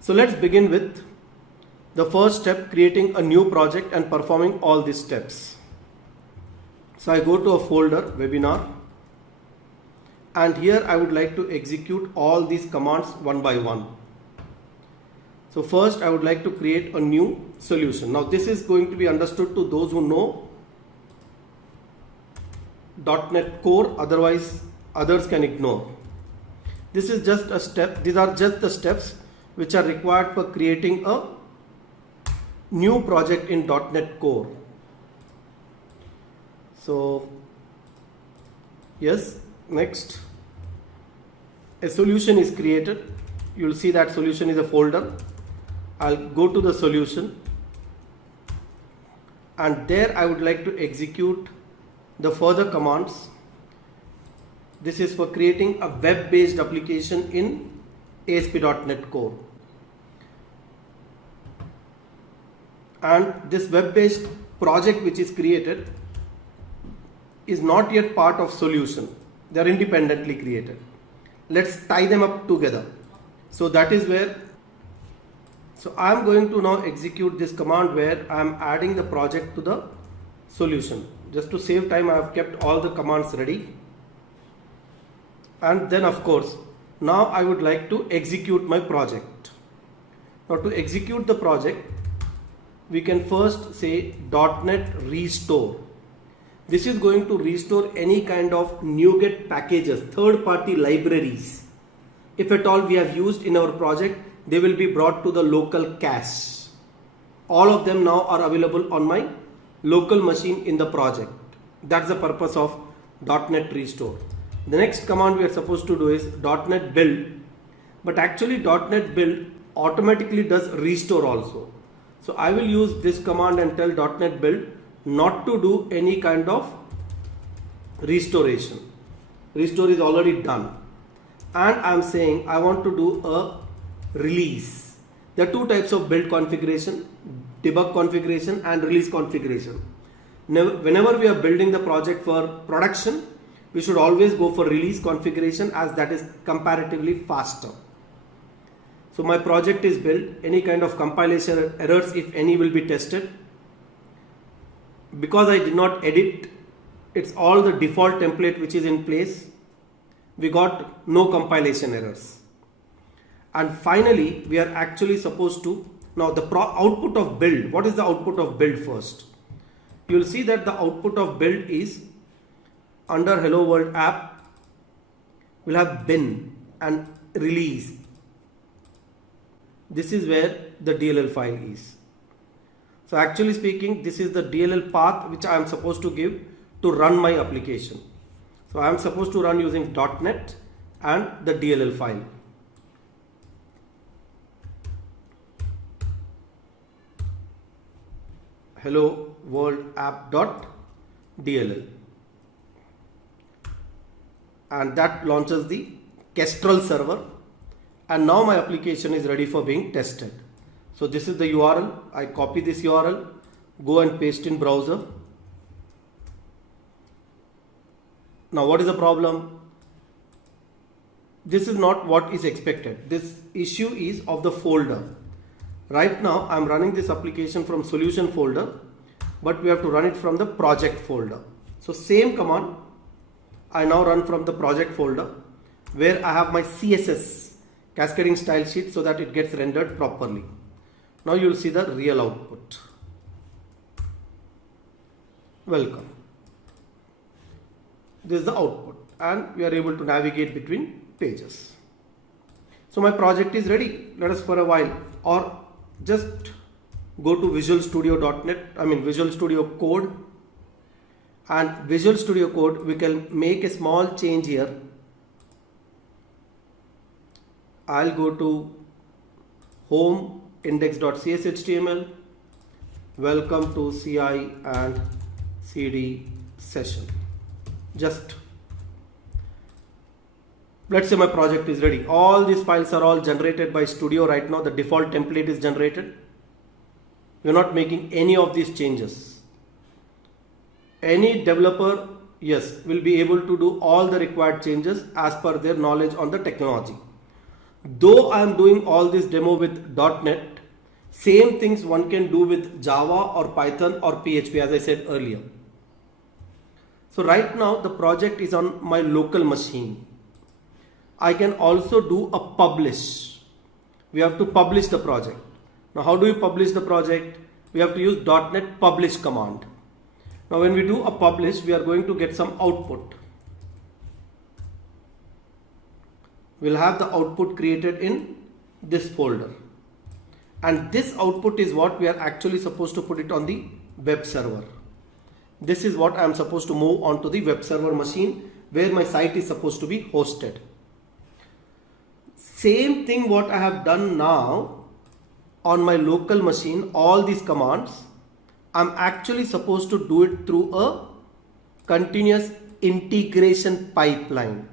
So let's begin with the first step, creating a new project and performing all these steps. So I go to a folder, webinar, and here I would like to execute all these commands one by one. So first I would like to create a new solution. Now this is going to be understood to those who know .NET Core, otherwise others can ignore. This is just a step, these are just the steps which are required for creating a new project in .NET Core. So yes, next, a solution is created. You will see that solution is a folder. I'll go to the solution, and there I would like to execute the further commands. This is for creating a web-based application in ASP.NET Core. And this web-based project which is created is not yet part of solution. They are independently created. Let's tie them up together. So that is where, so I am going to now execute this command where I am adding the project to the solution. Just to save time, I have kept all the commands ready. And then of course, now I would like to execute my project. Now to execute the project, we can first say .NET restore. This is going to restore any kind of NuGet packages, third-party libraries. If at all we have used in our project, they will be brought to the local cache. All of them now are available on my local machine in the project. That's the purpose of .NET restore. The next command we are supposed to do is .NET build, but actually .NET build automatically does restore also. So I will use this command and tell .NET build not to do any kind of restoration. Restore is already done. And I am saying I want to do a release. There are two types of build configuration, debug configuration and release configuration. Whenever we are building the project for production, we should always go for release configuration, as that is comparatively faster. So my project is built, any kind of compilation errors, if any, will be tested. Because I did not edit, it's all the default template which is in place. We got no compilation errors. And finally, we are actually supposed to, now the output of build, what is the output of build first? You will see that the output of build is under Hello World app, we'll have bin and release. This is where the DLL file is. So actually speaking, this is the DLL path which I am supposed to give to run my application. So I am supposed to run using .NET and the DLL file. Hello World app.dll, and that launches the Kestrel server, and now my application is ready for being tested. So this is the URL. I copy this URL, go and paste in browser. Now what is the problem? This is not what is expected. This issue is of the folder. Right now I am running this application from solution folder, but we have to run it from the project folder. So same command I now run from the project folder, where I have my CSS, cascading style sheet, so that it gets rendered properly. Now you will see the real output. Welcome. This is the output, and we are able to navigate between pages. So my project is ready. Let us for a while, or just go to Visual Studio Code, and Visual Studio Code, we can make a small change here. I'll go to home index.cshtml, welcome to CI and CD session. Just let's say my project is ready. All these files are all generated by Studio right now. The default template is generated. We're not making any of these changes. Any developer, yes, will be able to do all the required changes as per their knowledge on the technology. Though I am doing all this demo with .NET, same things one can do with Java or Python or PHP, as I said earlier. So right now the project is on my local machine. I can also do a publish. We have to publish the project. Now how do we publish the project? We have to use .NET publish command. Now when we do a publish, we are going to get some output. We'll have the output created in this folder. And this output is what we are actually supposed to put it on the web server. This is what I am supposed to move onto the web server machine where my site is supposed to be hosted. Same thing what I have done now on my local machine, all these commands, I'm actually supposed to do it through a continuous integration pipeline.